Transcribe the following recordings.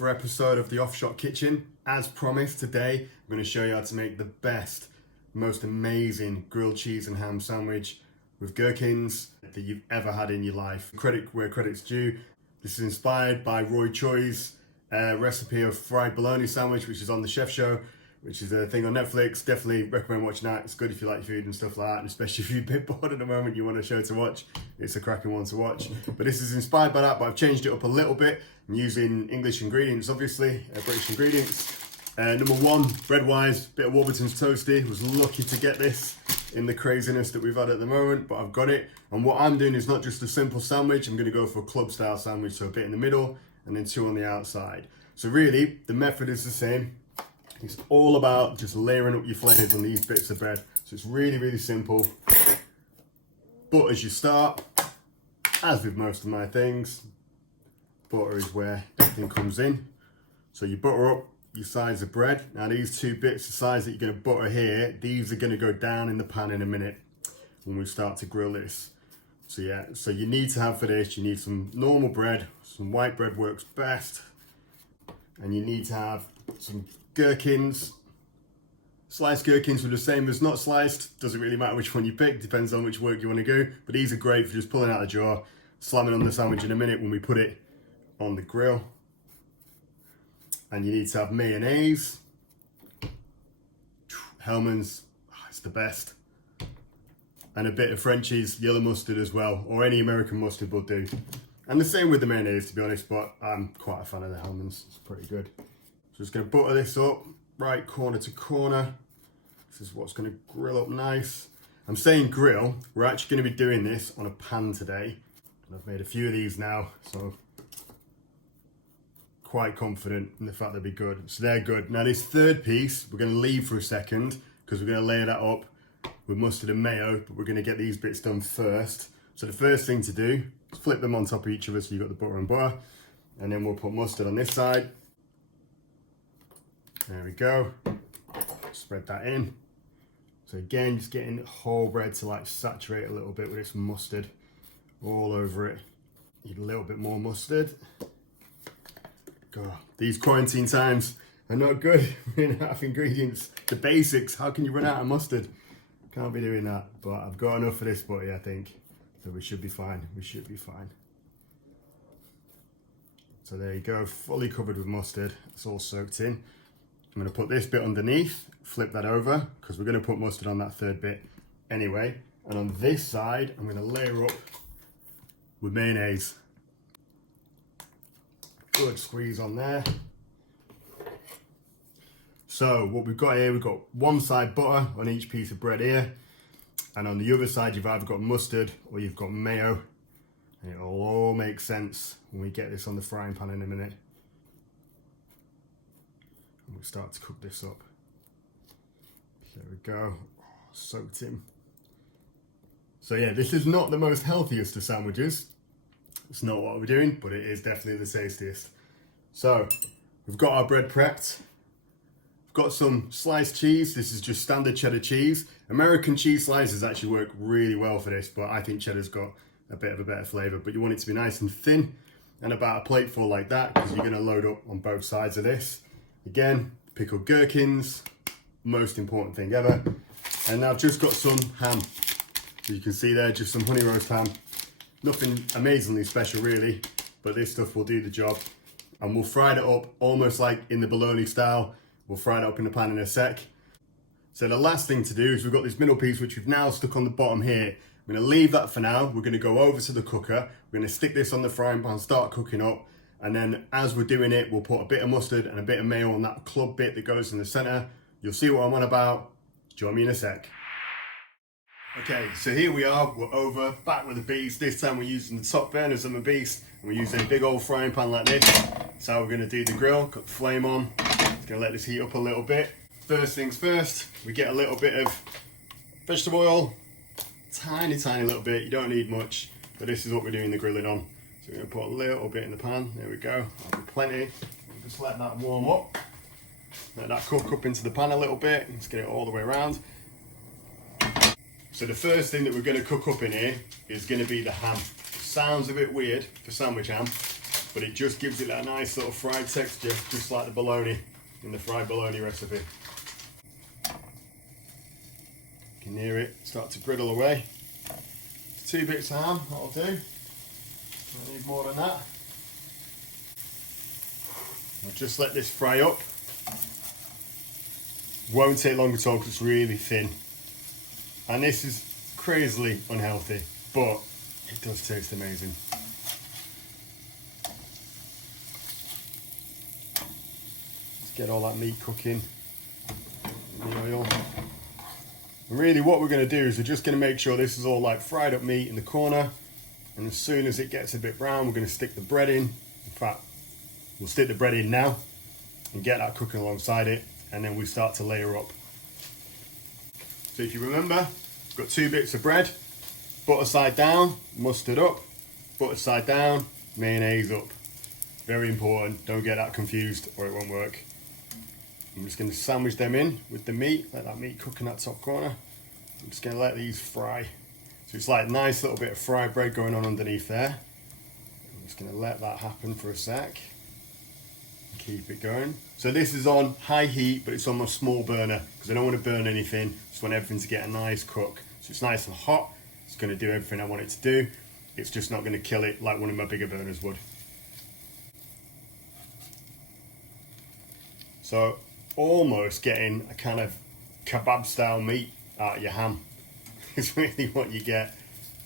another episode of the Offshot Kitchen. As promised, today I'm going to show you how to make the best, most amazing grilled cheese and ham sandwich with gherkins that you've ever had in your life. Credit where credit's due. This is inspired by Roy Choi's recipe of fried bologna sandwich, which is on the Chef Show, which is a thing on Netflix. Definitely recommend watching that. It's good if you like food and stuff like that, and especially if you're a bit bored at the moment, you want a show to watch. It's a cracking one to watch. But this is inspired by that, but I've changed it up a little bit. I'm using English ingredients, obviously, British ingredients. Number one, bread-wise, bit of Warburton's Toasty. Was lucky to get this in the craziness that we've had at the moment, but I've got it. And what I'm doing is not just a simple sandwich. I'm going to go for a club-style sandwich, so a bit in the middle and then two on the outside. So really, the method is the same. It's all about just layering up your flavors on these bits of bread. So it's really, really simple. But as you start, as with most of my things, butter is where everything comes in. So you butter up your size of bread. Now these two bits, the size that you're going to butter here, these are going to go down in the pan in a minute when we start to grill this. So yeah, so you need to have for this, you need some normal bread. Some white bread works best. And you need to have some gherkins. Sliced gherkins were the same as not sliced. Doesn't really matter which one you pick, depends on which work you want to go. But these are great for just pulling out of the jar, slamming on the sandwich in a minute when we put it on the grill. And you need to have mayonnaise. Hellmann's, it's the best. And a bit of French's yellow mustard as well, or any American mustard will do. And the same with the mayonnaise, to be honest, but I'm quite a fan of the Hellmann's. It's pretty good. So just going to butter this up, right corner to corner. This is what's going to grill up nice. I'm saying grill, we're actually going to be doing this on a pan today. And I've made a few of these now, so quite confident in the fact they'll be good. So they're good. Now this third piece, we're going to leave for a second because we're going to layer that up with mustard and mayo, but we're going to get these bits done first. So the first thing to do is flip them on top of each other so you've got the butter and butter. And then we'll put mustard on this side. There we go. Spread that in. So again, just getting the whole bread to like saturate a little bit with this mustard all over it. Need a little bit more mustard. God, these quarantine times are not good. Running out of ingredients. The basics, how can you run out of mustard? Can't be doing that, but I've got enough for this butty, I think. So we should be fine, we should be fine. So there you go, fully covered with mustard. It's all soaked in. I'm gonna put this bit underneath, flip that over, because we're gonna put mustard on that third bit anyway. And on this side, I'm gonna layer up with mayonnaise. Good squeeze on there. So what we've got here, we've got one side butter on each piece of bread here. And on the other side, you've either got mustard or you've got mayo. And it'll all make sense when we get this on the frying pan in a minute. And we'll start to cook this up. There we go, soaked in. So yeah, this is not the most healthiest of sandwiches. It's not what we're doing, but it is definitely the tastiest. So we've got our bread prepped. We've got some sliced cheese. This is just standard cheddar cheese. American cheese slices actually work really well for this, but I think cheddar's got a bit of a better flavor. But you want it to be nice and thin, and about a plateful like that, because you're going to load up on both sides of this. Again, pickled gherkins, most important thing ever. And I've just got some ham. As you can see there, just some honey roast ham. Nothing amazingly special really, but this stuff will do the job. And we'll fry it up almost like in the bologna style. We'll fry it up in the pan in a sec. So the last thing to do is we've got this middle piece which we've now stuck on the bottom here. I'm going to leave that for now. We're going to go over to the cooker. We're going to stick this on the frying pan, start cooking up. And then as we're doing it, we'll put a bit of mustard and a bit of mayo on that club bit that goes in the center. You'll see what I'm on about. Join me in a sec. Okay, so here we are. We're over, back with the beast. This time we're using the top burners on the beast. And we're using a big old frying pan like this. That's how we're going to do the grill. Got the flame on. Gonna let this heat up a little bit. First things first, we get a little bit of vegetable oil, tiny little bit. You don't need much, but this is what we're doing the grilling on. So we're gonna put a little bit in the pan. There we go. That'll be plenty. We'll just let that warm up. Let that cook up into the pan a little bit. Let's get it all the way around. So the first thing that we're gonna cook up in here is gonna be the ham. Sounds a bit weird for sandwich ham, but it just gives it that nice sort of fried texture, just like the bologna in the fried bologna recipe. You can hear it start to griddle away. 2 bits of ham, that'll do. I need more than that. I'll just let this fry up. Won't take long at all because it's really thin. And this is crazily unhealthy, but it does taste amazing. Let's get all that meat cooking in the oil. And really what we're going to do is we're just going to make sure this is all like fried up meat in the corner. And as soon as it gets a bit brown, we're going to stick the bread in. In fact, we'll stick the bread in now and get that cooking alongside it. And then we start to layer up. So if you remember, we've got 2 bits of bread, butter side down, mustard up, butter side down, mayonnaise up. Very important, don't get that confused or it won't work. I'm just going to sandwich them in with the meat, let that meat cook in that top corner. I'm just going to let these fry. So it's like a nice little bit of fried bread going on underneath there. I'm just going to let that happen for a sec. Keep it going. So this is on high heat, but it's on my small burner because I don't want to burn anything. Just want everything to get a nice cook. So it's nice and hot. It's going to do everything I want it to do. It's just not going to kill it like one of my bigger burners would. So almost getting a kind of kebab style meat out of your ham is really what you get.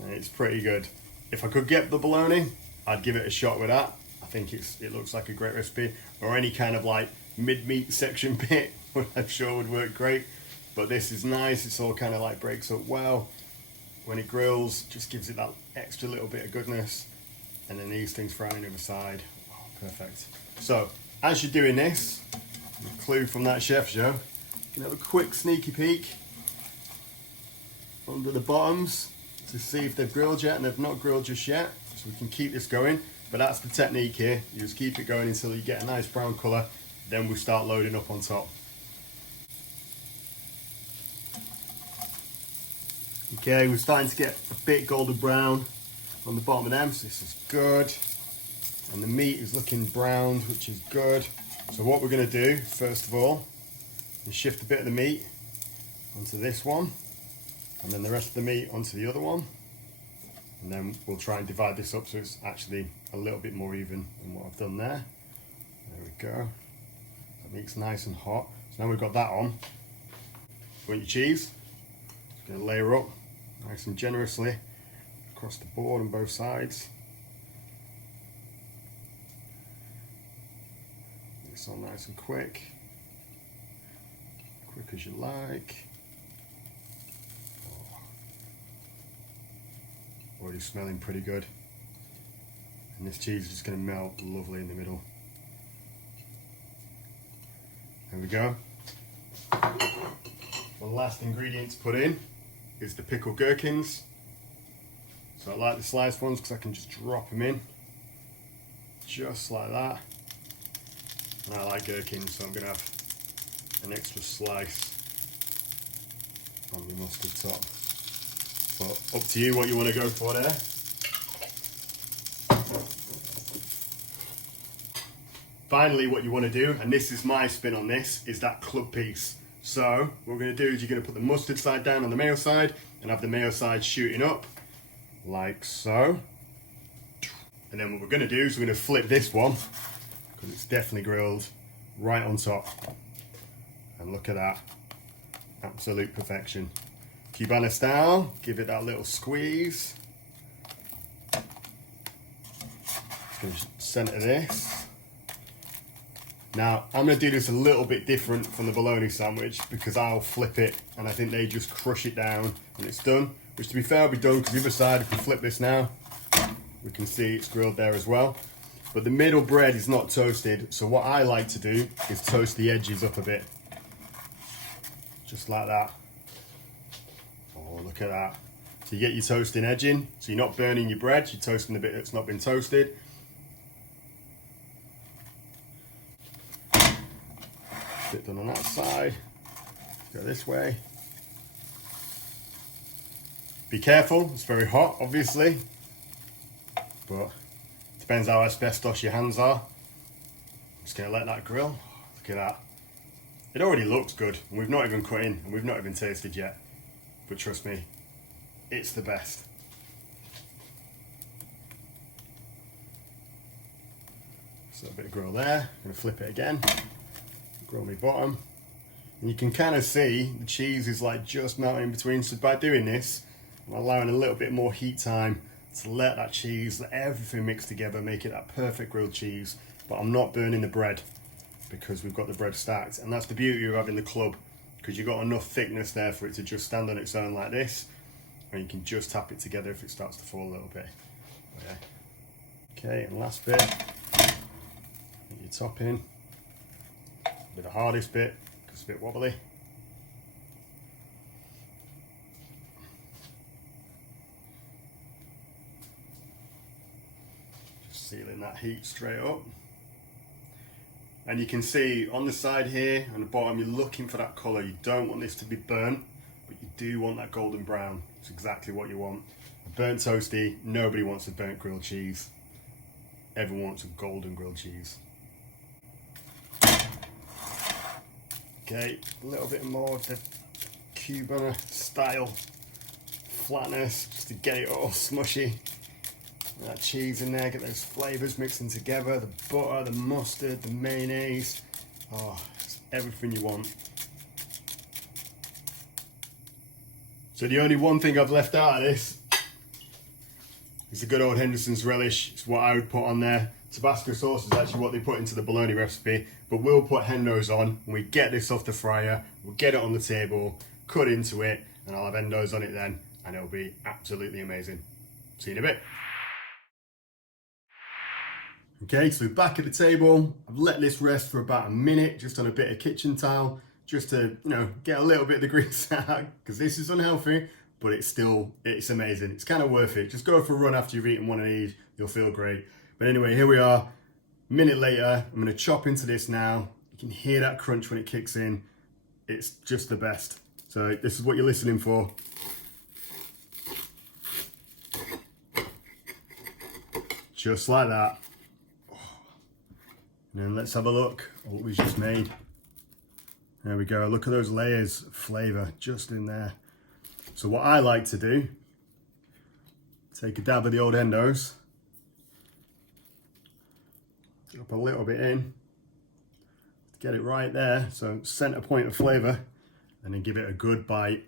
And it's pretty good. If I could get the bologna, I'd give it a shot with that. I think it looks like a great recipe, or any kind of like mid-meat section bit, I'm sure would work great. But this is nice, it's all kind of like breaks up well. When it grills, just gives it that extra little bit of goodness. And then these things frying on the other side, oh, perfect. So, as you're doing this, a clue from that chef show, you can have a quick sneaky peek under the bottoms to see if they've grilled yet, and they've not grilled just yet. So we can keep this going. But that's the technique here. You just keep it going until you get a nice brown colour. Then we start loading up on top. Okay, we're starting to get a bit golden brown on the bottom of them, so this is good. And the meat is looking browned, which is good. So what we're going to do, first of all, is shift a bit of the meat onto this one, and then the rest of the meat onto the other one. And then we'll try and divide this up so it's actually a little bit more even than what I've done there. There we go. That meat's nice and hot. So now we've got that on. You want your cheese? Just going to layer up nice and generously across the board on both sides. It's all nice and quick. Quick as you like. Already smelling pretty good. And this cheese is just going to melt lovely in the middle. There we go. The last ingredient to put in is the pickled gherkins. So I like the sliced ones because I can just drop them in. Just like that. And I like gherkins, so I'm going to have an extra slice on the mustard top. But up to you what you want to go for there. Finally, what you want to do, and this is my spin on this, is that club piece. So what we're going to do is you're going to put the mustard side down on the mayo side and have the mayo side shooting up like so. And then what we're going to do is we're going to flip this one, because it's definitely grilled, right on top. And look at that, absolute perfection. Cubana style, give it that little squeeze. Going to center this. Now, I'm going to do this a little bit different from the bologna sandwich because I'll flip it and I think they just crush it down and it's done. Which, to be fair, will be done because the other side, if we flip this now, we can see it's grilled there as well. But the middle bread is not toasted, so what I like to do is toast the edges up a bit. Just like that. Oh, look at that. So you get your toasting edging, so you're not burning your bread, you're toasting the bit that's not been toasted. Bit done on that side. Go this way. Be careful, it's very hot, obviously. But Depends how asbestos your hands are. Just gonna let that grill. Look at that. It already looks good, and we've not even cut in, and we've not even tasted yet. But trust me, it's the best. So a bit of grill there. I'm gonna flip it again. Grill my bottom. And you can kind of see the cheese is like just melting in between. So by doing this, I'm allowing a little bit more heat time to let that cheese, let everything mix together, make it that perfect grilled cheese. But I'm not burning the bread, because we've got the bread stacked, and that's the beauty of having the club, because you've got enough thickness there for it to just stand on its own like this, and you can just tap it together if it starts to fall a little bit. Yeah. Okay, and last bit, get your top in. Be the hardest bit, because it's a bit wobbly. Just sealing that heat straight up. And you can see on the side here and the bottom, you're looking for that colour. You don't want this to be burnt, but you do want that golden brown. It's exactly what you want. A burnt toasty, nobody wants a burnt grilled cheese. Everyone wants a golden grilled cheese. Okay, a little bit more of the Cuban style flatness, just to get it all smushy. That cheese in there, get those flavours mixing together, the butter, the mustard, the mayonnaise. Oh, it's everything you want. So the only one thing I've left out of this is the good old Henderson's relish. It's what I would put on there. Tabasco sauce is actually what they put into the bologna recipe, but we'll put Hendos on when we get this off the fryer. We'll get it on the table, cut into it, and I'll have Hendos on it then, and it'll be absolutely amazing. See you in a bit. Okay, so back at the table, I've let this rest for about a minute, just on a bit of kitchen towel, just to, get a little bit of the grease out, because this is unhealthy, but it's amazing. It's kind of worth it. Just go for a run after you've eaten one of these, you'll feel great. But anyway, here we are, a minute later. I'm gonna chop into this now. You can hear that crunch when it kicks in. It's just the best. So this is what you're listening for. Just like that. And then let's have a look at what we just made. There we go, look at those layers of flavour just in there. So what I like to do, take a dab of the old Hendos, drop a little bit in, get it right there, so centre point of flavour, and then give it a good bite.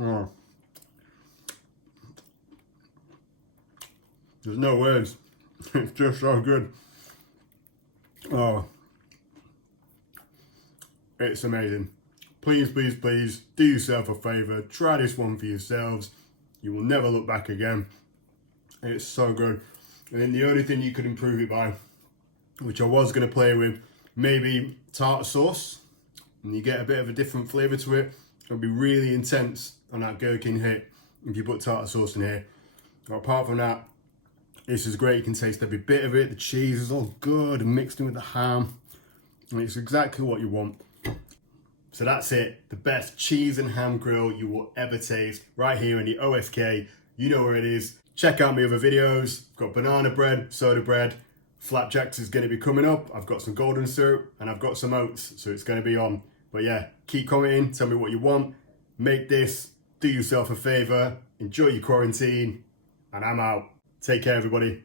Oh. There's no words. It's just so good. Oh, it's amazing. Please, please, please do yourself a favour. Try this one for yourselves. You will never look back again. It's so good. And then the only thing you could improve it by, which I was going to play with, maybe tartar sauce. And you get a bit of a different flavour to it. It'll be really intense on that gherkin hit if you put tartar sauce in here. But apart from that, this is great. You can taste every bit of it. The cheese is all good and mixed in with the ham. And it's exactly what you want. So that's it. The best cheese and ham grill you will ever taste. Right here in the OSK. You know where it is. Check out my other videos. I've got banana bread, soda bread. Flapjacks is going to be coming up. I've got some golden syrup and I've got some oats. So it's going to be on. But yeah, keep commenting. Tell me what you want. Make this. Do yourself a favour. Enjoy your quarantine. And I'm out. Take care, everybody.